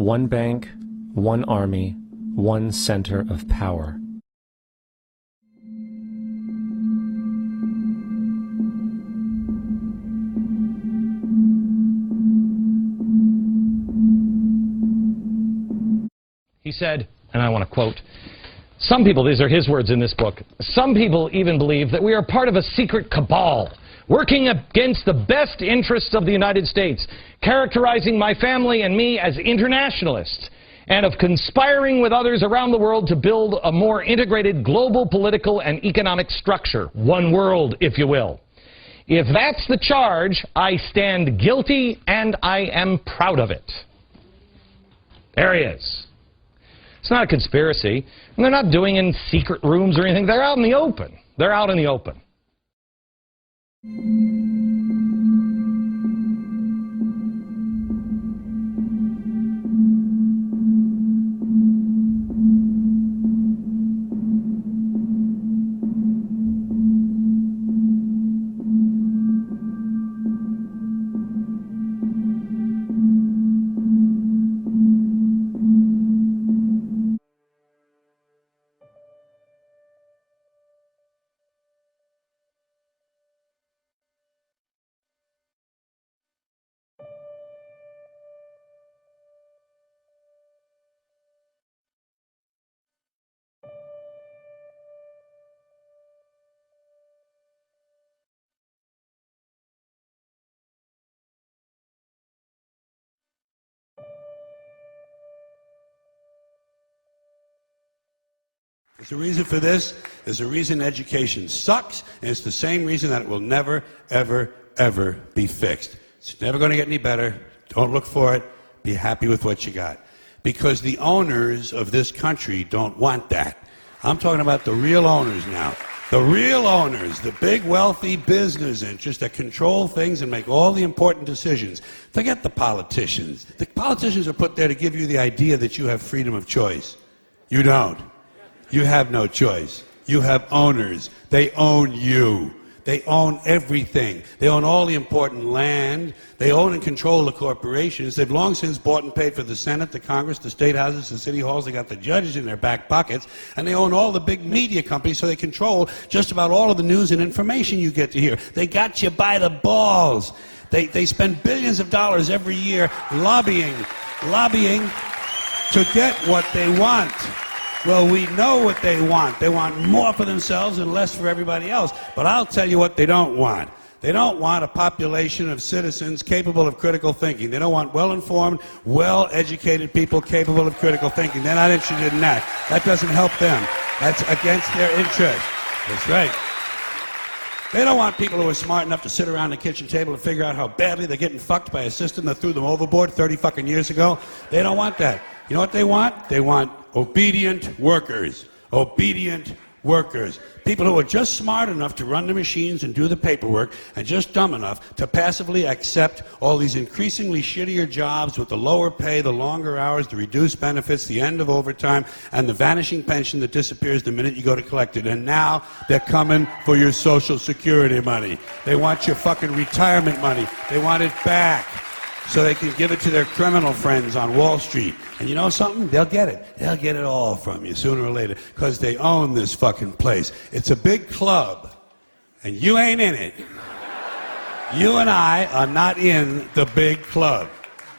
one bank, one army, one center of power. He said, and I want to quote, "Some people," these are his words in this book, "some people even believe that we are part of a secret cabal, working against the best interests of the United States, characterizing my family and me as internationalists, and of conspiring with others around the world to build a more integrated global political and economic structure, one world, if you will. If that's the charge, I stand guilty and I am proud of it." There he is. It's not a conspiracy, and they're not doing it in secret rooms or anything. They're out in the open. They're out in the open. There's a reason for this. There's a reason education sucks, and it's the same reason that it will never, ever, ever be fixed. It's never going to get any better. Don't look for it. Be happy with what you got. Because the owners of this country don't want that. I'm talking about the real owners now. The real owners, the big wealthy business interests that control things and make all the important decisions. Forget the politicians. The politicians are put there to give you the idea that you have freedom of choice. You don't. You have no choice. You have owners. They own you. They own everything. They own all the important land. They own and control the corporations. They've long since bought and paid for the Senate, the Congress, the state houses, the city halls. They got the judges in their back pockets. And they own all the big media companies, so they control just about all of the news and information you get to hear. They got you by the balls. They spend billions of dollars every year lobbying to get what they want. Well, we know what they want. They want more for themselves and less for everybody else. But I'll tell you what they don't want. They don't want a population of citizens capable of critical thinking. They don't want well-informed, well-educated people capable of critical thinking. They're not interested in that. That doesn't help them. That's against their interest. That's right. They don't want people who are smart enough to sit around the kitchen table and figure out how badly they're getting fucked by a system that threw them overboard 30 fucking years ago. They don't want that. You know what they want? They want obedient workers. Obedient workers. People who are just smart enough to run the machines and do the paperwork, and just dumb enough to passively accept all these increasingly shittier jobs with the lower pay, the longer hours, the reduced benefits, the end of overtime, and the vanishing pension that disappears the minute you go to collect it. And now they're coming for your Social Security money. They want your fucking retirement money. They want it back so they can give it to their criminal friends on Wall Street. And you know something? They'll get it. They'll get it all from you sooner or later, because they own this fucking place. It's a big club, and you ain't in it. You and I are not in the big club.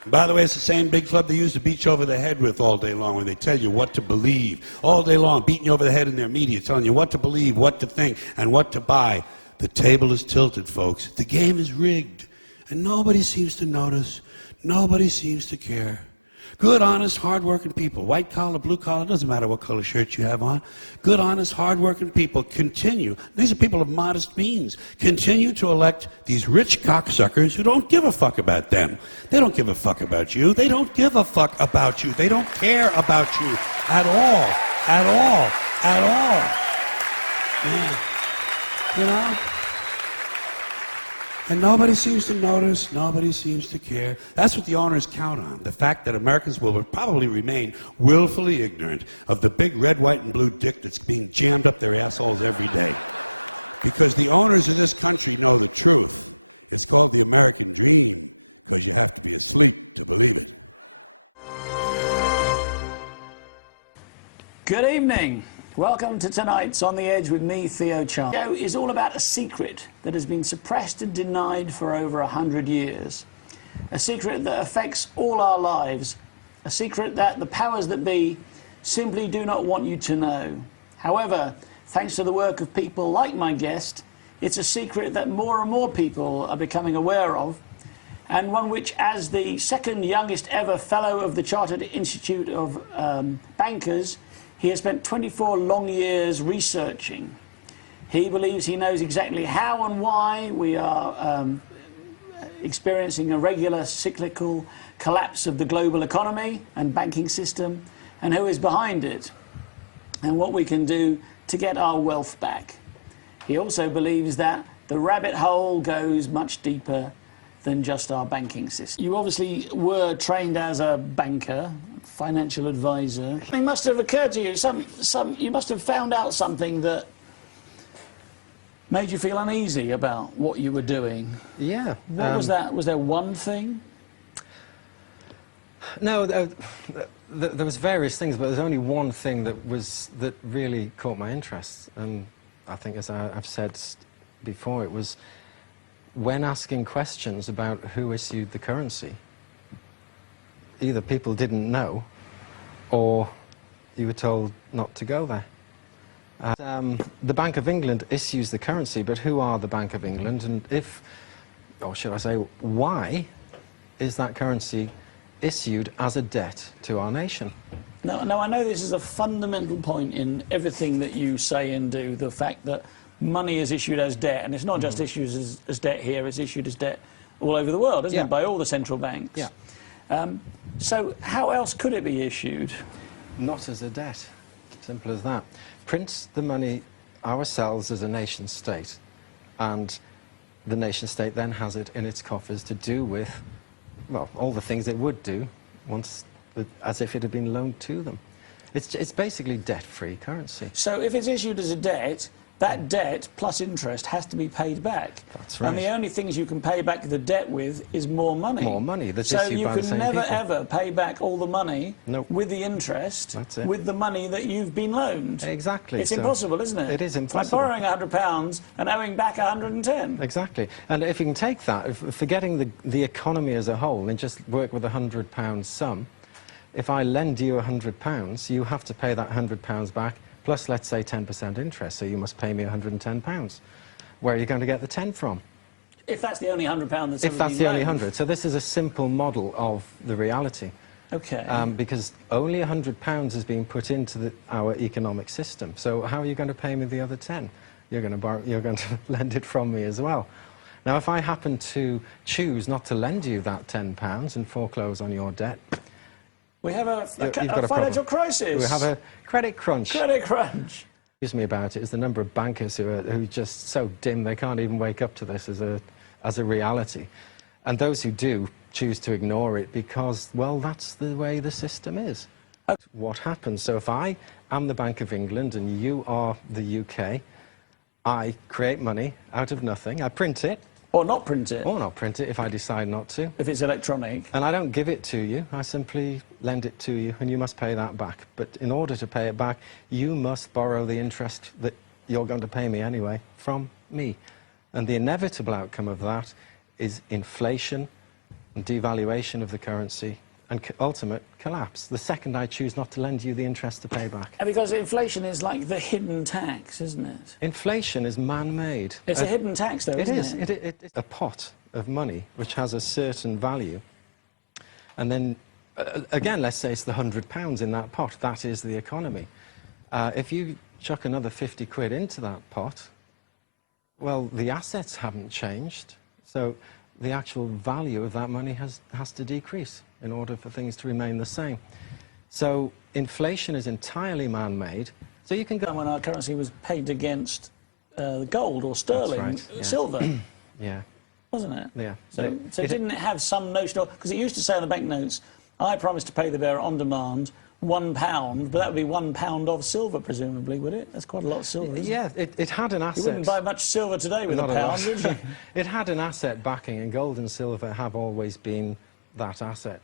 And by the way, it's the same big club they used to beat you over the head with all day long when they tell you what to believe. All day long, beating you over the head in their media, telling you what to believe, what to think, and what to buy. The table is tilted, folks. The game is rigged. And nobody seems to notice. Nobody seems to care. Good, honest, hard-working people, white collar, blue collar, doesn't matter what color shirt you have on. Good, honest, hard-working people continue. These are people of modest means. Continue to elect these rich cocksuckers who don't give a fuck about them. They don't give a fuck about you. They don't give a fuck about you. They don't care about you at all. At all. At all. Yeah. You know? And nobody seems to notice, nobody seems to care. That's what the owners count on, the fact that Americans will probably remain willfully ignorant of the big red, white, and blue dick that's being jammed up their assholes every day. Because the owners of this country know the truth. It's called the American dream, because you have to be asleep to believe it. Good evening. Welcome to tonight's On the Edge with me, Theo Charles. The show is all about a secret that has been suppressed and denied for over 100 years. A secret that affects all our lives. A secret that the powers that be simply do not want you to know. However, thanks to the work of people like my guest, it's a secret that more and more people are becoming aware of, and one which, as the second youngest ever fellow of the Chartered Institute of Bankers, he has spent 24 long years researching. He believes he knows exactly how and why we are experiencing a regular cyclical collapse of the global economy and banking system, and who is behind it, and what we can do to get our wealth back. He also believes that the rabbit hole goes much deeper than just our banking system. You obviously were trained as a banker, financial advisor. It must have occurred to you, you must have found out something that made you feel uneasy about what you were doing. Yeah. What was that? Was there one thing? No, there was various things, but there's only one thing that really caught my interest, and I think, as I've said before, it was when asking questions about who issued the currency. Either people didn't know, or you were told not to go there. The Bank of England issues the currency, but who are the Bank of England, and or should I say, why is that currency issued as a debt to our nation? Now, I know this is a fundamental point in everything that you say and do, the fact that money is issued as debt, and it's not just issued as debt here, it's issued as debt all over the world, isn't it, by all the central banks? Yeah. So how else could it be issued? Not as a debt. Simple as that. Print the money ourselves as a nation state, and the nation state then has it in its coffers to do with, well, all the things it would do once, as if it had been loaned to them. It's basically debt-free currency. So if it's issued as a debt, that debt plus interest has to be paid back. That's right. And the only things you can pay back the debt with is more money. More money that's so issued by the same you can never people. ever pay back all the money Nope. with the interest, That's it. with the money that you've been loaned. Exactly. It's So impossible, isn't it? It is It's like impossible. borrowing £100 and owing back 110. Exactly. And if you can take that, forgetting the economy as a whole, and just work with a £100 sum, if I lend you £100, you have to pay that £100 back, plus, let's say, 10% interest, so you must pay me £110. Where are you going to get the 10 from? If that's the only £100 that's If ever that's been the only loaned. 100. So this is a simple model of the reality. Okay. Because only £100 is being put into our economic system. So how are you going to pay me the other 10? You're going to lend it from me as well. Now, if I happen to choose not to lend you that £10 and foreclose on your debt, we have a got a financial problem. crisis. We have a credit crunch. Credit crunch. What me about it is the number of bankers who are just so dim they can't even wake up to this as a reality. And those who do choose to ignore it because, well, that's the way the system is. What happens? So if I am the Bank of England and you are the UK, I create money out of nothing, I print it. Or not print it. Or not print it if I decide not to. If it's electronic. And I don't give it to you, I simply lend it to you, and you must pay that back. But in order to pay it back, you must borrow the interest that you're going to pay me anyway from me. And the inevitable outcome of that is inflation and devaluation of the currency and ultimate collapse, the second I choose not to lend you the interest to pay back. And because inflation is like the hidden tax, isn't it? Inflation is man-made. It's a hidden tax, though, isn't it? It's a pot of money which has a certain value. And then, again, let's say it's the £100 in that pot. That is the economy. If you chuck another 50 quid into that pot, well, the assets haven't changed. So the actual value of that money has to decrease in order for things to remain the same. So inflation is entirely man-made. So you can go... When our currency was pegged against gold or sterling, That's right, yeah. silver, Yeah. wasn't it? Yeah. So didn't it have some notional... Because it used to say on the banknotes, I promise to pay the bearer on demand £1, but that would be £1 of silver, presumably, would it? That's quite a lot of silver, isn't Yeah, it had an asset. You wouldn't buy much silver today with Not a pound, lot. would you? It had an asset backing, and gold and silver have always been that asset.